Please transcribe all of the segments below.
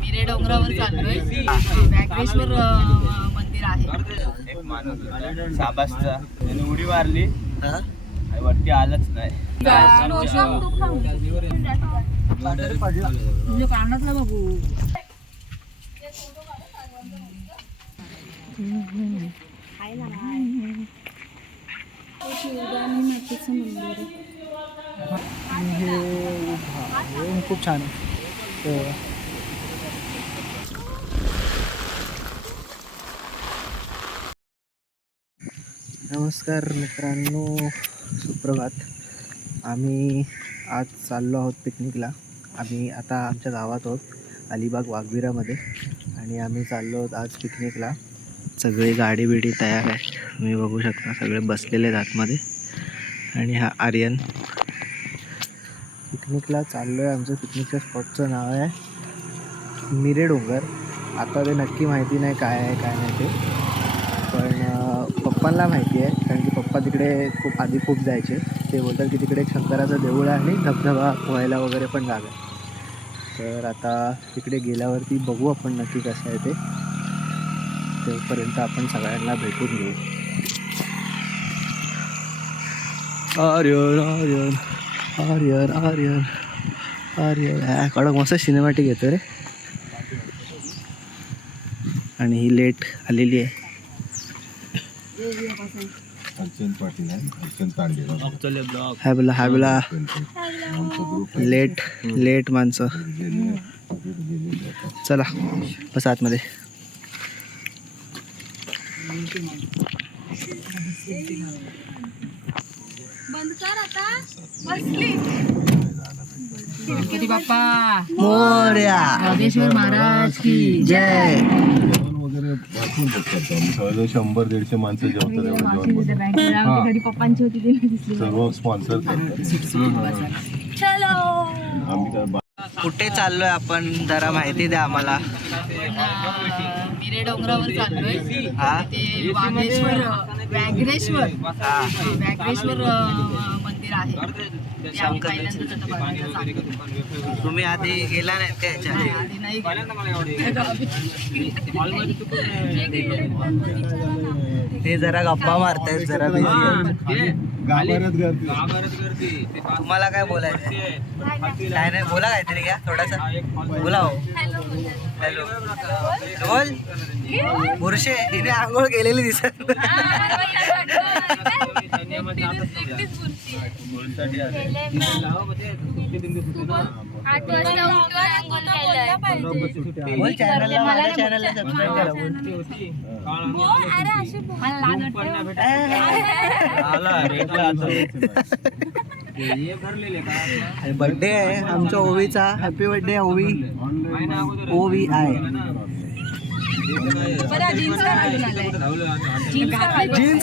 मिरे डोंगरावर चाललोय. व्याघ्रेश्वर मंदिर आहे. एक माणूस शाबासचा त्याने उडी मारली आणि वरती आलंच नाही. म्हणजे कानातला बाबू खूप छान आहे. नमस्कार मित्रांनो, सुप्रभात. आम्ही आज चाललो आहोत पिकनिकला. आम्ही आता आमच्या गावात आहोत, अलिबाग वाघविरामध्ये, आणि आम्ही चाललो आहोत आज पिकनिकला. सगळी गाडी बिडी तयार आहे, तुम्ही बघू शकता. सगळे बसलेले आहेत आतमध्ये. आणि हा आर्यन. पिकनिकला चाललो आहे. आमचं पिकनिकच्या स्पॉटचं नाव आहे मिरे डोंगर. आता ते नक्की माहिती नाही काय आहे काय नाही ते, पण पप्पांना माहिती आहे, कारण की पप्पा तिकडे खूप जायचे. ते बोलतात की तिकडे एक शंकराचं देऊळ आहे आणि धबधबा पोहायला वगैरे पण जागा आहे. तर आता तिकडे गेल्यावरती बघू आपण नक्की कसं आहे ते. तेपर्यंत आपण सगळ्यांना भेटून घेऊ. आर्यन आर्यन आर्यन आर्यन आर्यन कडक मस्त सिनेमॅटिक येतो रे. आणि ही लेट आलेली आहे. हाय बोला लेट माणसं. चला बस आतमध्ये. गणपती बाप्पा मोरया. योगेश्वर महाराज की जय. जवळजवळ 100-150 माणसं जेवतात. एवढं जेवण घरी पप्पांची होती ते दिसली. सर्व स्पॉन्सर करतात. आम्ही कुठे चाललोय आपण, जरा माहिती द्या आम्हाला. मिरे डोंगरावर चाललोय. हा ते व्याघ्रेश्वर मंदिर आहे. ते आम्ही पहिल्यांदाच आता बघायला चाललोय. तुम्ही आधी गेला नाही त्याच्या आधी नाही ते जरा गप्पा मारतायत, जरा बिझी. तुम्हाला काय बोलायचं? काय नाही, बोला काहीतरी. घ्या थोडासा बोला. हो हॅलो बोल. पुरुषे हिने आंघोळ केलेली दिसत. बोल चॅनलला, माझ्या चॅनलला सबस्क्राईब करा. बर्थडे आहे आमच्या ओवीचा. हॅपी बर्थडे ओवी. ओवी आहे. जीन्स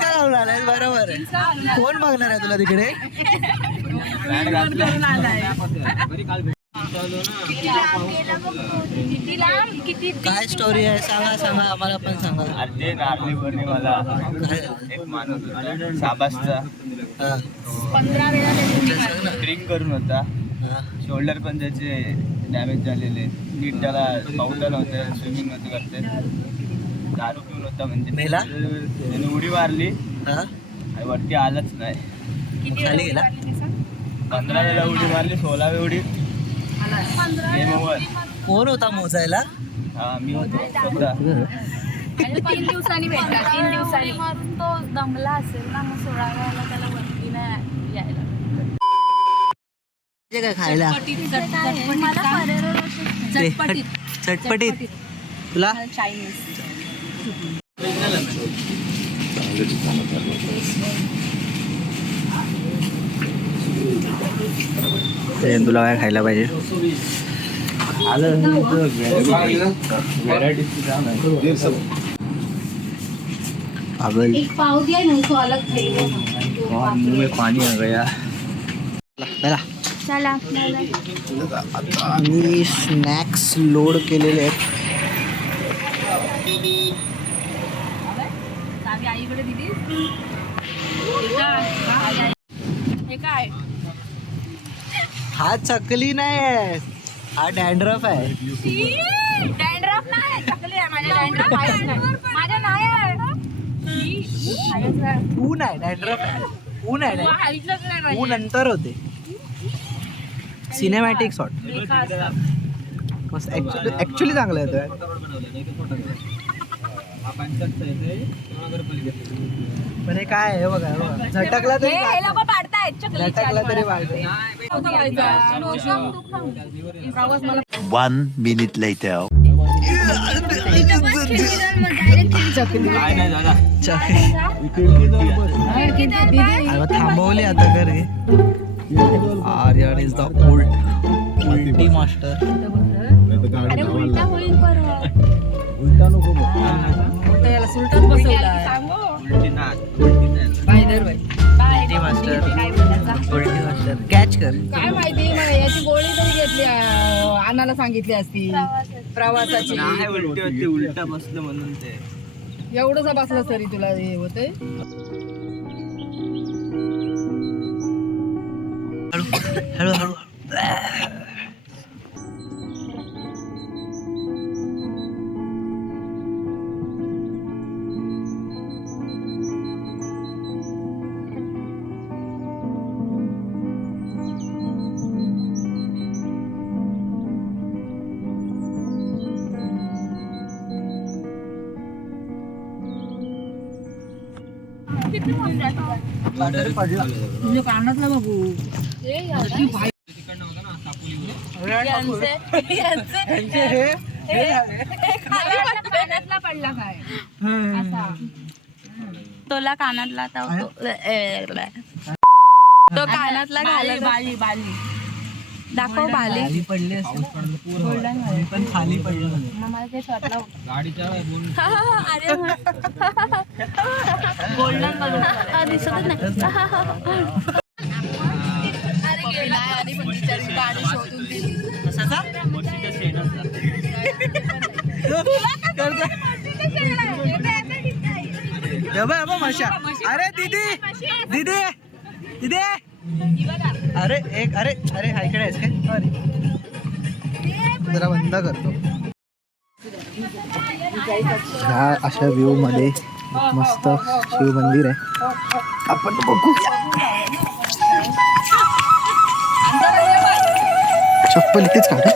का घालून आलाय? बरोबर आहे. कोण बघणार आहे तुला तिकडे? काय स्टोरी आहे सांगा आम्हाला पण सांगा. अर्धे नारळी पौर्णिमाला एक माणूस शाबासचा 15 वेळा ड्रिंक करून होता. शोल्डर पण त्याचे डॅमेज झालेले. नीट त्याला पावडर होते, स्विमिंग मध्ये करते. दारू पिऊन होता म्हणजे मेला. त्याने उडी मारली आणि वरती आलंच नाही. खाली गेला. 15 वेळा उडी मारली, 16वी उडी. कोण होता मोजायला? हा मी होतो स्वतः. 3 दिवसांनी भेटला. 3 दिवसांनी मारून तो दमला असेल ना, मग 16 वेळाला त्याला वरती नाही यायला. काय खायला? चटपटीत. तुला तुला काय खायला पाहिजे? पागल. एक पाव दिया ना, उसको अलग खाइए. मुंह में पानी आ गया. चला आता आम्ही स्नॅक्स लोड केलेले आहेत. आईकडे दिली. हे काय? हा चकली नाही आहे, हा डॅन्ड्रफ आहे. डॅन्ड्रफ नाही, चकली आहे माझ्या. डॅन्ड्रफ आहेच नाही माझ्या. नाही आहे. ऊन आहे, डॅन्ड्रफ आहे. ऊन आहे, ऊन नंतर होते. सिनेमॅटिक शॉट मस्त. ऍक्च्युली चांगलं येतोय. पण हे काय आहे बघा, झटकला तरी हे लोक पाडतायत चकली. झटकला तरी वाढते. 1 minute later. काय नाही झाला. थांबवली आता कर हे. आर्यन इज द उलटी मास्टर. अरे उलटा होईल परत. उलटा नको बघ. सुलटच बसवला. उलटी ना, उलटी नाही. उलटी मास्टर, उलटी मास्टर. कॅच कर. काय माहिती मला याची गोळी तरी घेतली आणायला सांगितली असती प्रवासाची. नाही उलटी होती, उलटा बसलं म्हणून ते. एवढंच बसलं तरी तुला हे होतंय. हळूहळू. तुझ्या कानातला बाबू कानातला पडला काय असा. तोला कानातला तो कानातला घालत. बाली बाली दाखव. बाली पडले असते. पण खाली पडलं. मला ते स्वतःला गाडीच्या अरे गोल्डन बलून दिसतच नाही. अरे गेला आणि बिचारी गाडी शोधून दिली. माशा. अरे दीदी दीदी दीदी. अरे एक अरे अरे हा इकडे आहेस काय? अरे जरा बंद करतो. ह्या अशा व्ह्यू मध्ये मस्त शिव मंदिर आहे. आपण बघूया. चप्पल इथेच काढा.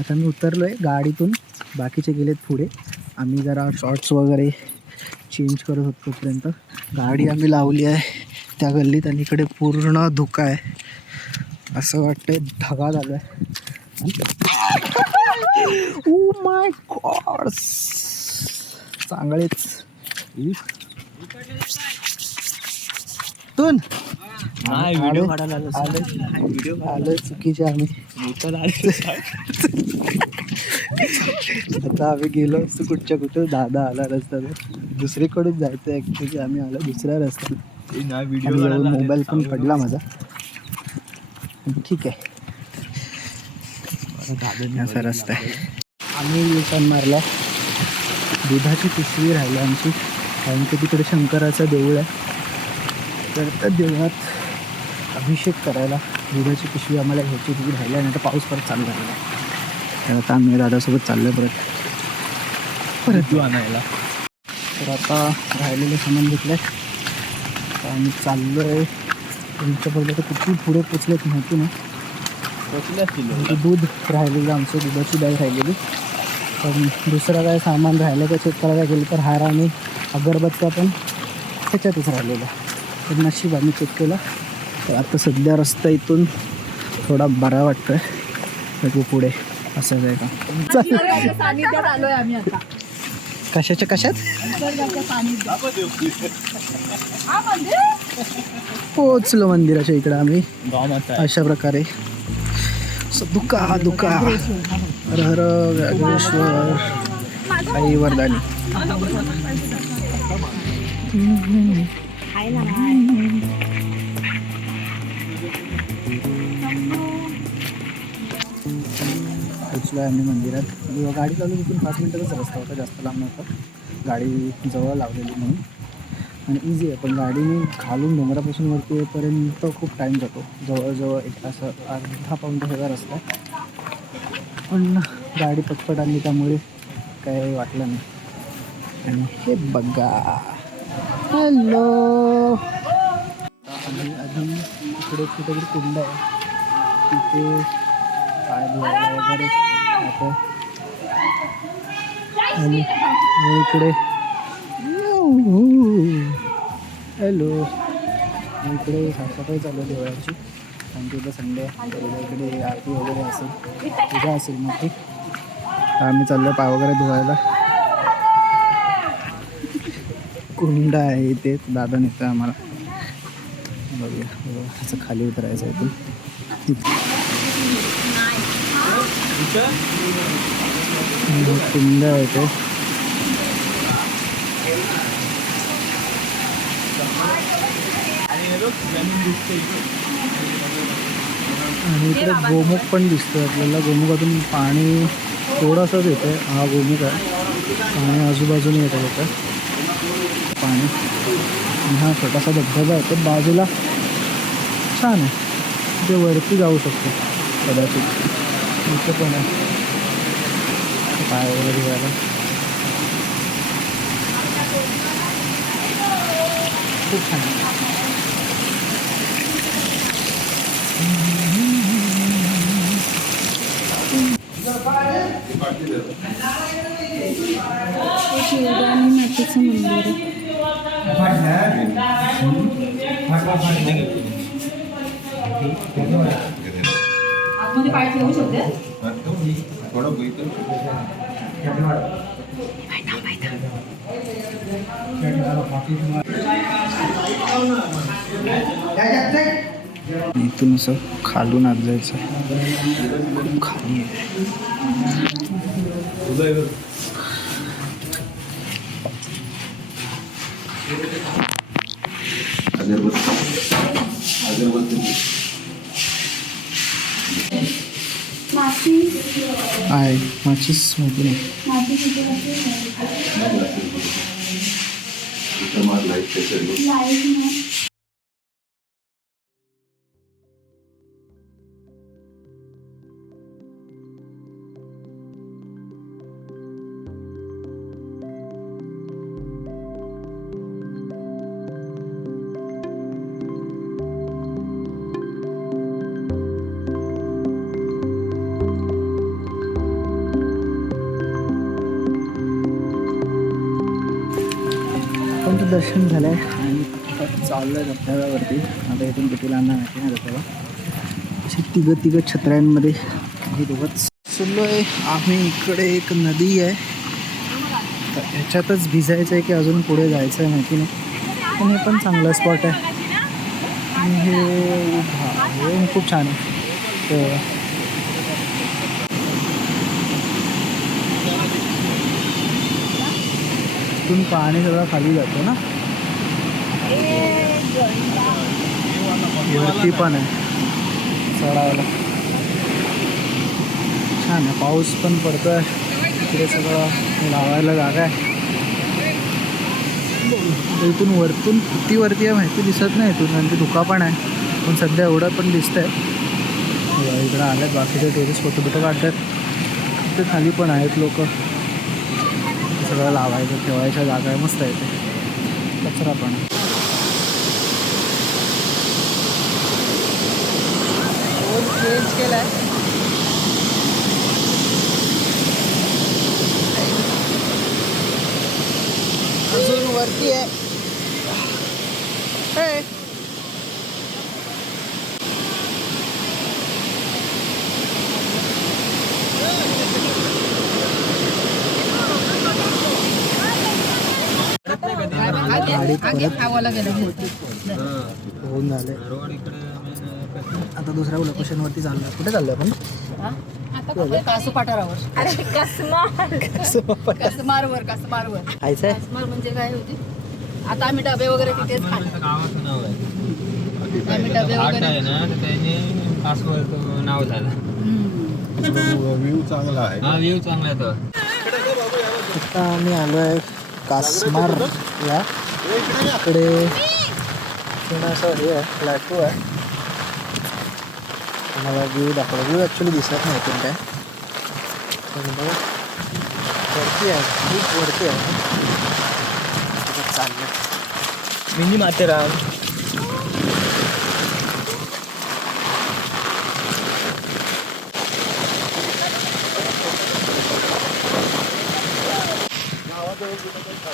आता मी उतरलो आहे गाडीतून. बाकीचे गेलेत पुढे. आम्ही जरा शॉर्ट्स वगैरे चेंज करत होतो तोपर्यंत गाडी आम्ही लावली आहे त्या गल्लीत. आणि इकडे पूर्ण धुका आहे. असं वाटतंय ढगा झाला आहे. Oh my God. चांगलेच तून आलो चुकीचे आम्ही. आता आम्ही गेलो असतो कुठच्या कुठं. दादा आला रस्त्यात. दुसरीकडून जायचं ॲक्च्युली. आम्ही आलो दुसऱ्या रस्त्यात. मोबाईल पण पडला माझा. ठीक आहे. असा रस्ता आहे. आम्ही युटर्न मारला. दुधाची पिशवी राहिली आमची. कारण की तिकडे शंकराचं देऊळ आहे. तर त्या देवळात अभिषेक करायला दुधाची पिशवी आम्हाला घ्यायची तिकडे राहिल्या. नाही तर पाऊस परत चालू झालेला आहे. तर आता आम्ही दादासोबत चाललो परत दूध आणायला. तर आता राहिलेलं सामान घेतलं आहे. आता आम्ही चाललो आहे तुमच्या पहिले तर किती पुढे पोचलेत माहिती नाही. पोचले असतील म्हणजे दूध राहिलेलं आमचं, दुधाची बॅग राहिलेली. पण दुसरं काय सामान राहिलं का चेक करायला गेलं तर हार आणि अगरबत्त्या पण ह्याच्यातच राहिलेलं. तर नशीब आम्ही चेक केला. तर आता सध्या रस्ता इथून थोडा बरा वाटतो आहे. तू पुढे असं काय का निसर्गाच्या सानिध्यात आलोय आम्ही आता. कशाच्या कशात निसर्गाच्या सानिध्यात. हा मंदिर पोचलो मंदिराच्या इकडं आम्ही. गावात अशा प्रकारे दुका दुका हर हर व्याघ्रेश्वर आई वरदानी. पोचलो आम्ही मंदिरात. गाडी लावली तिथून 5 मिनिटाचाच रस्ता होता, जास्त लांब नव्हता. गाडी जवळ लावलेली म्हणून आणि इझी आहे. पण गाडीने खालून डोंगरापासून वरती येईपर्यंत खूप टाईम जातो. जवळजवळ 1 तास, अर्धा पाऊण तासाचा रस्ता आहे. पण गाडी पटपट आणली त्यामुळे काय वाटलं नाही. आणि हे बघा, हॅलो. आम्ही आधी इकडे कुठेतरी कुंड आहे, तिथे पाय धुवायला वगैरे आता. आणि इकडे हॅलो, इकडे साफसफाई चालू आहे देवळाची. आणि तिथं संडे इकडे आरती वगैरे असेल, पूजा असेल मग ती. आम्ही चाललो पाय वगैरे धुवायला. कुंड आहे इथे, दादा नेतं आम्हाला. बघूया असं खाली उतरायचं आहे इथून. कुंड आहे ते. आणि इकडे गोमुख पण दिसतोय आपल्याला. गोमुखातून पाणी थोडंसंच येतं. हा गोमुख आहे. पाणी आजूबाजूने येतं होतं पाणी. आणि हा छोटासा धबधबा आहे तो बाजूला. छान आहे, ते वरती जाऊ शकतो कदाचित. इथे पण आहे पाय वगैरे धुवायला. खूप छान आहे. शिवरानी मातेचं मंदिर आतमध्ये पाय ठेवू शकते. इथून असं खालून आत जायचं. खूप खाली आहे. आहे माचीस माहिती नाही. आमचं दर्शन झालं आहे आणि आता चाललं आहे धबधब्यावरती. आता इथून किती लांब माहिती नाही धबधबा. अशी तिघं छत्र्यांमध्ये हे दोघंच चाललो आहे आम्ही. इकडे एक नदी आहे, तर ह्याच्यातच भिजायचं आहे की अजून पुढे जायचं आहे माहिती नाही. पण हे पण चांगलं स्पॉट आहे. आणि हे खूप छान आहे. तर इथून पाणी सगळं खाली जातं ना. वरती पण आहे चढायला. छान आहे. पाऊस पण पडतो आहे. इकडे सगळं लावायला जागा आहे. इथून वरतून किती वरती आहे माहिती दिसत नाही इथून, आणि ती धुका पण आहे. पण सध्या एवढं पण दिसतं आहे. इकडं आल्यात बाकीचे टुरिस्ट फोटो काढतात. ते खाली पण आहेत लोक. सगळं लावायचं ठेवायच्या जागा आहे. मस्त आहे ते. कचरा पण चेंज केलाय. अजून वरती आहे. हे. आगे खावायला गेलं होऊन झाले. आता दुसऱ्या लोकेशनवरती चाललोय. कुठे चाललोय आपण? कासू पाठारावर. अरे कसमारवर खायचंय. कसमार म्हणजे काय होती. आता आम्ही डबे वगैरे तिथेच खातो. आम्ही डबे वगैरे नाव झालं. व्ह्यू चांगला आहे. हा व्ह्यू चांगला आहे तो. आता आम्ही आलोय कासमार या इकडे. असं हे आहे, प्लॅटू आहे. तुम्हाला व्ह्यू दाखवला. व्ह्यू ॲक्च्युली दिसत नाही इथून काय, पण बघा वरती आहे, खूप वरती आहे. चाललं मिनी माथेरान.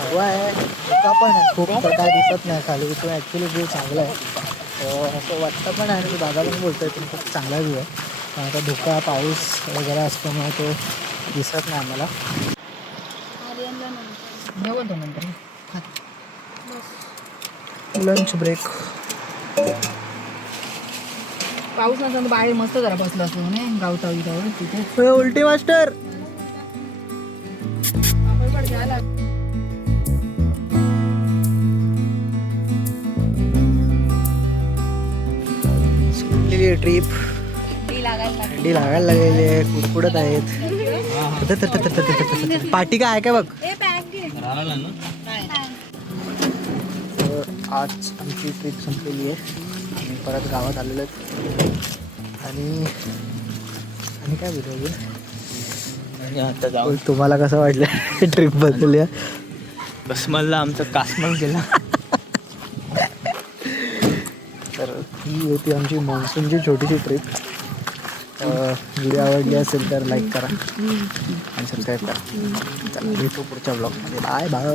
हवा आहे, धोका पण आहे खूप, तर काय दिसत नाही खाली. इथून ॲक्च्युली व्ह्यू चांगला आहे. असं वाटतं पण आहे, की दादा पण बोलतोय पण खूप चांगला व्ह्यू आहे. पण आता धोका पाऊस वगैरे असल्यामुळे तो दिसत नाही आम्हाला. जेवण नंतर लंच ब्रेक. पाऊस नसेल तर बाहेर मस्त जरा बसलो असतो ना गावतावर तिथे. उलटी मास्टर. ट्रिप थंडी लागायला लागलेली आहे, कुडकुडत आहेत. पार्टी काय आहे काय बघ. तर आज आमची ट्रिप संपलेली आहे. आम्ही परत गावात आलेलो आहेत. आणि काय बोलू आता जाऊ. तुम्हाला कसं वाटलं ट्रिप बदलली? कसमलला आमचं कासमल गेला. तर ही होती आमची मान्सूनची छोटीशी ट्रिप. व्हिडिओ आवडली असेल तर लाईक करा आणि सबस्क्राईब करा. चला भेटू पुढच्या ब्लॉगमध्ये. Bye bye.